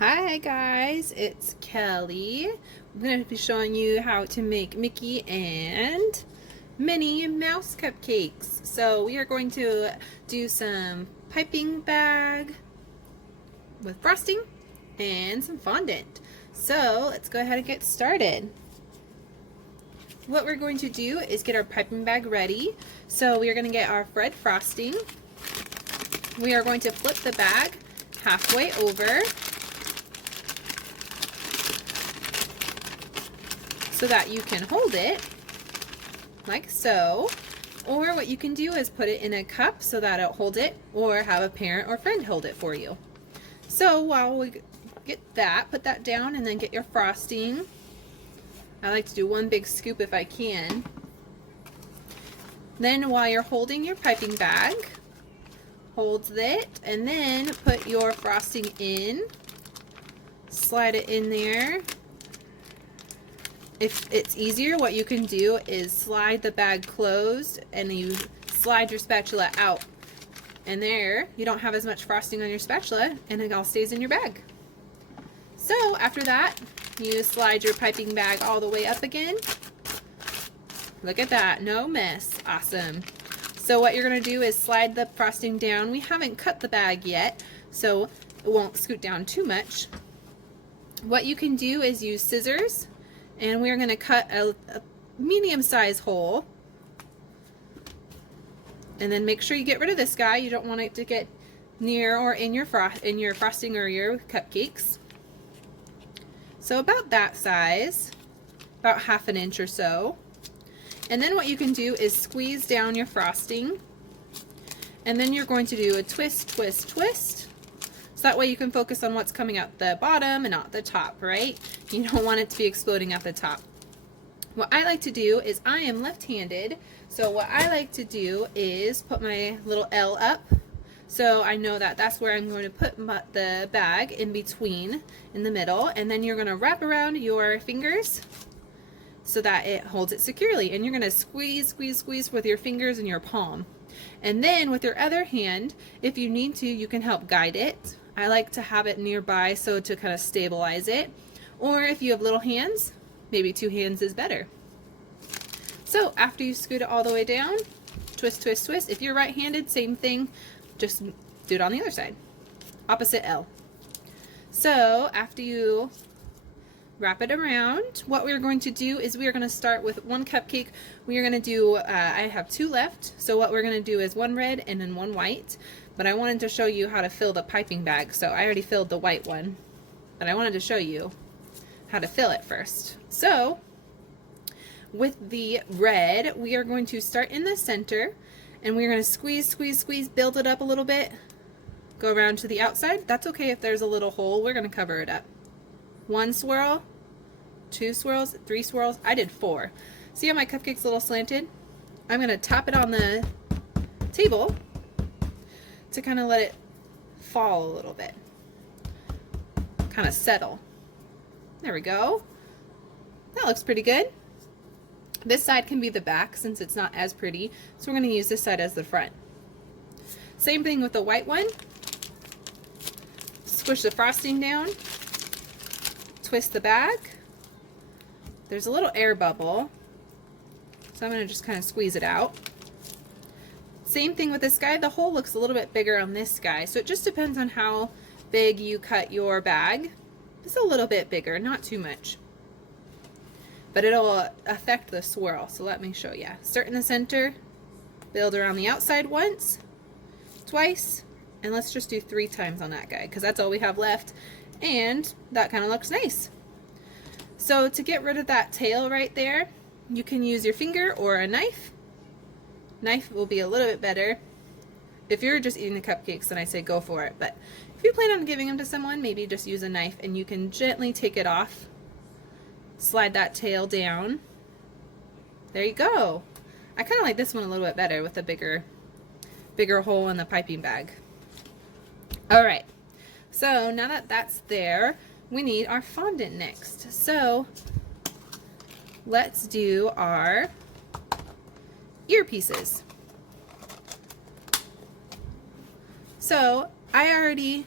Hi guys, it's Kelly. I'm going to be showing you how to make Mickey and Minnie mouse cupcakes. So we are going to do some piping bag with frosting and some fondant. So let's go ahead and get started. What we're going to do is get our piping bag ready. So we are going to get our red frosting. We are going to flip the bag halfway over so that you can hold it like so, or what you can do is put it in a cup so that it'll hold it, or have a parent or friend hold it for you. So while we get that, put that down and then get your frosting. I like to do one big scoop if I can. Then while you're holding your piping bag, hold it and then put your frosting in, slide it in there. If it's easier, what you can do is slide the bag closed and you slide your spatula out. And there, you don't have as much frosting on your spatula and it all stays in your bag. So after that, you slide your piping bag all the way up again. Look at that, no mess, awesome. So what you're gonna do is slide the frosting down. We haven't cut the bag yet, so it won't scoot down too much. What you can do is use scissors, and we're going to cut a medium-sized hole, and then make sure you get rid of this guy. You don't want it to get near or in your frosting or your cupcakes. So about that size, about 1/2 inch or so. And then what you can do is squeeze down your frosting, and then you're going to do a twist, twist, twist. So that way you can focus on what's coming out the bottom and not the top, right? You don't want it to be exploding at the top. What I like to do is, I am left-handed, so what I like to do is put my little L up. So I know that that's where I'm going to put the bag in between, in the middle, and then you're going to wrap around your fingers so that it holds it securely. And you're going to squeeze, squeeze, squeeze with your fingers and your palm. And then with your other hand, if you need to, you can help guide it. I like to have it nearby so to kind of stabilize it. Or if you have little hands, maybe 2 hands is better. So after you scoot it all the way down, twist, twist, twist. If you're right-handed, same thing, just do it on the other side. Opposite L. So after you wrap it around, what we're going to do is we are going to start with 1 cupcake. We are going to do, I have 2 left, so what we're going to do is 1 red and then 1 white. But I wanted to show you how to fill the piping bag, so I already filled the white one. But I wanted to show you how to fill it first. So with the red, we are going to start in the center, and we're going to squeeze, squeeze, squeeze, build it up a little bit. Go around to the outside. That's okay if there's a little hole. We're going to cover it up. 1 swirl, 2 swirls, 3 swirls. I did 4. See how my cupcake's a little slanted? I'm going to tap it on the table to kind of let it fall a little bit. Kind of settle. There we go. That looks pretty good. This side can be the back since it's not as pretty, so we're going to use this side as the front. Same thing with the white one. Squish the frosting down. Twist the bag. There's a little air bubble, so I'm going to just kind of squeeze it out. Same thing with this guy. The hole looks a little bit bigger on this guy, so it just depends on how big you cut your bag. It's a little bit bigger, not too much, but it'll affect the swirl. So let me show you. Start in the center, build around the outside once, twice, and let's just do 3 times on that guy because that's all we have left, and that kind of looks nice. So to get rid of that tail right there, you can use your finger or a knife. Knife will be a little bit better. If you're just eating the cupcakes, then I say go for it, but if you plan on giving them to someone, maybe just use a knife and you can gently take it off. Slide that tail down. There you go. I kind of like this one a little bit better with the bigger hole in the piping bag. Alright, so now that that's there, we need our fondant next. So let's do our earpieces. So I already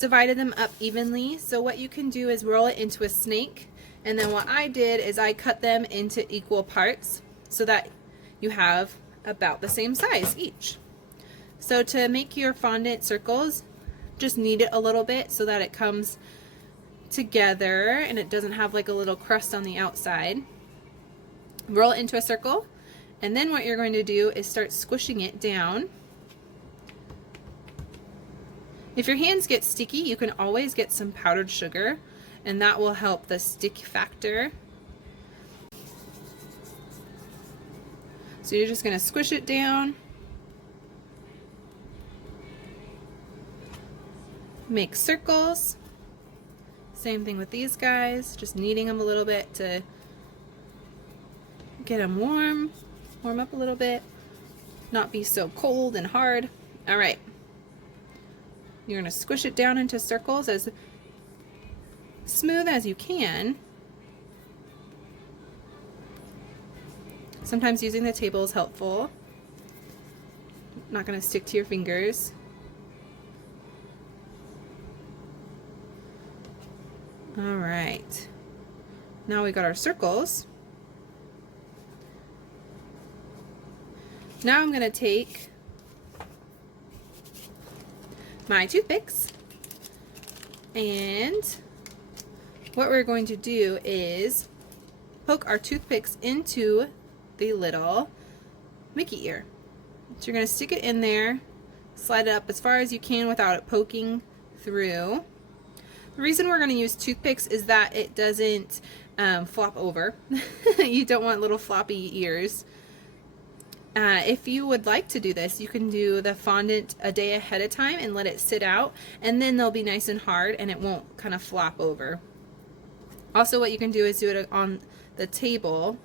divided them up evenly. So what you can do is roll it into a snake, and then what I did is I cut them into equal parts so that you have about the same size each. So to make your fondant circles, just knead it a little bit so that it comes together and it doesn't have like a little crust on the outside. Roll it into a circle, and then what you're going to do is start squishing it down. If your hands get sticky, you can always get some powdered sugar, and that will help the stick factor. So you're just going to squish it down. Make circles. Same thing with these guys, just kneading them a little bit to get them warm up a little bit, not be so cold and hard. All right, you're going to squish it down into circles as smooth as you can. Sometimes using the table is helpful. Not going to stick to your fingers. All right, now we got our circles. Now I'm going to take my toothpicks, and what we're going to do is poke our toothpicks into the little Mickey ear. So you're going to stick it in there, slide it up as far as you can without it poking through. The reason we're going to use toothpicks is that it doesn't flop over. You don't want little floppy ears. If you would like to do this, you can do the fondant a day ahead of time and let it sit out, and then they'll be nice and hard and it won't kind of flop over. Also, what you can do is do it on the table,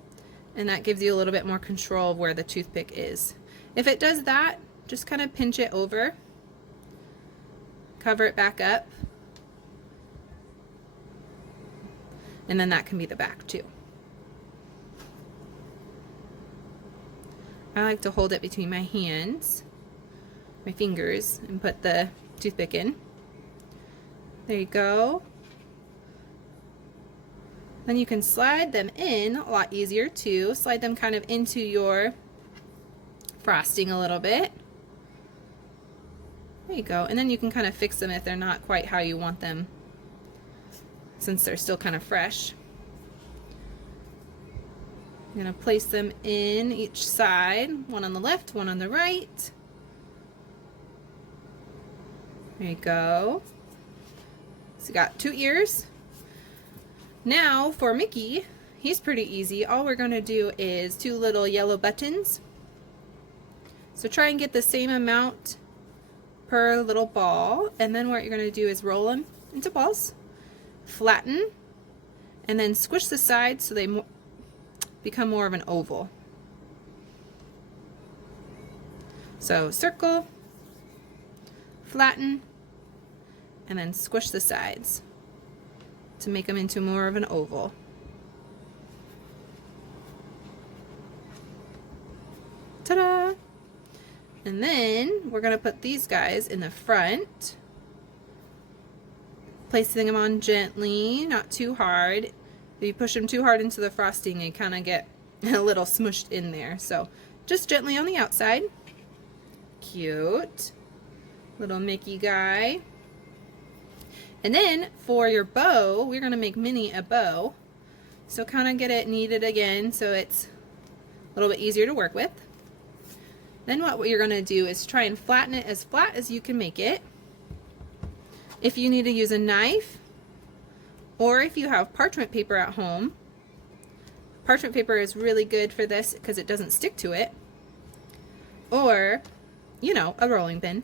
and that gives you a little bit more control of where the toothpick is. If it does that, just kind of pinch it over, cover it back up, and then that can be the back too. I like to hold it between my hands, my fingers, and put the toothpick in. There you go. Then you can slide them in a lot easier too. Slide them kind of into your frosting a little bit. There you go. And then you can kind of fix them if they're not quite how you want them, since they're still kind of fresh. I'm going to place them in each side, one on the left, one on the right. There you go. So you got 2 ears. Now for Mickey, he's pretty easy. All we're going to do is 2 little yellow buttons. So try and get the same amount per little ball, and then what you're going to do is roll them into balls, flatten, and then squish the sides so they become more of an oval. So circle, flatten, and then squish the sides to make them into more of an oval. Ta-da! And then we're going to put these guys in the front, placing them on gently, not too hard. If you push them too hard into the frosting, they kind of get a little smushed in there. So just gently on the outside. Cute. Little Mickey guy. And then for your bow, we're going to make Minnie a bow. So kind of get it kneaded again so it's a little bit easier to work with. Then what you're going to do is try and flatten it as flat as you can make it. If you need to use a knife, or if you have parchment paper at home, parchment paper is really good for this because it doesn't stick to it. Or, you know, a rolling pin.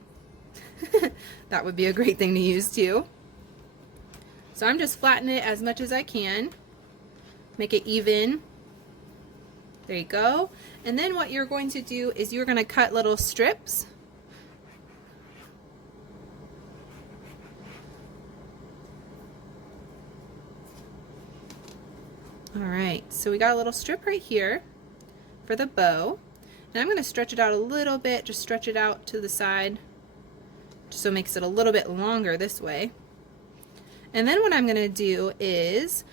That would be a great thing to use too. So I'm just flattening it as much as I can. Make it even. There you go. And then what you're going to do is you're going to cut little strips. Alright, so we got a little strip right here for the bow. And I'm going to stretch it out a little bit, just stretch it out to the side, just so it makes it a little bit longer this way. And then what I'm going to do is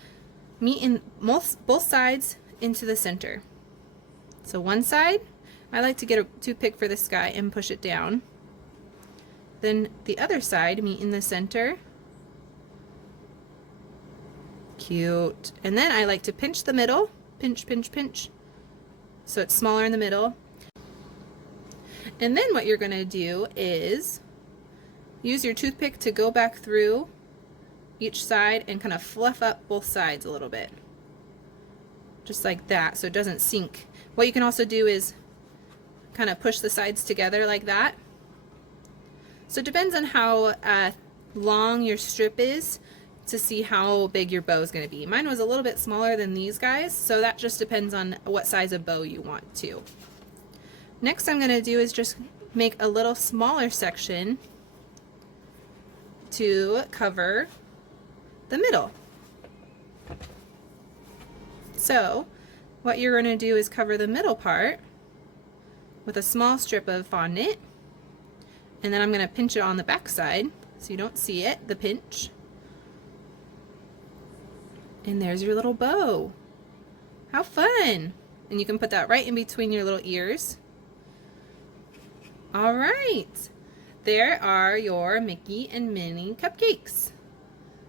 meet in both sides into the center. So one side, I like to get a toothpick for this guy and push it down. Then the other side, meet in the center. Cute. And then I like to pinch the middle. Pinch, pinch, pinch. So it's smaller in the middle. And then what you're going to do is use your toothpick to go back through each side and kind of fluff up both sides a little bit. Just like that, so it doesn't sink. What you can also do is kind of push the sides together like that. So it depends on how long your strip is to see how big your bow is going to be. Mine was a little bit smaller than these guys, so that just depends on what size of bow you want to. Next I'm going to do is just make a little smaller section to cover the middle. So what you're going to do is cover the middle part with a small strip of fondant, and then I'm going to pinch it on the back side so you don't see it, the pinch. And there's your little bow. How fun! And you can put that right in between your little ears. Alright, there are your Mickey and Minnie cupcakes.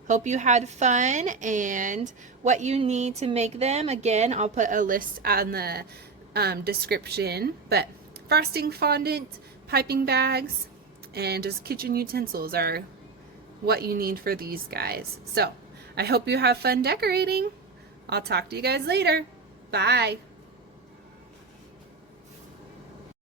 Hope you had fun, and what you need to make them, again, I'll put a list on the description, but frosting, fondant, piping bags, and just kitchen utensils are what you need for these guys. So I hope you have fun decorating. I'll talk to you guys later. Bye.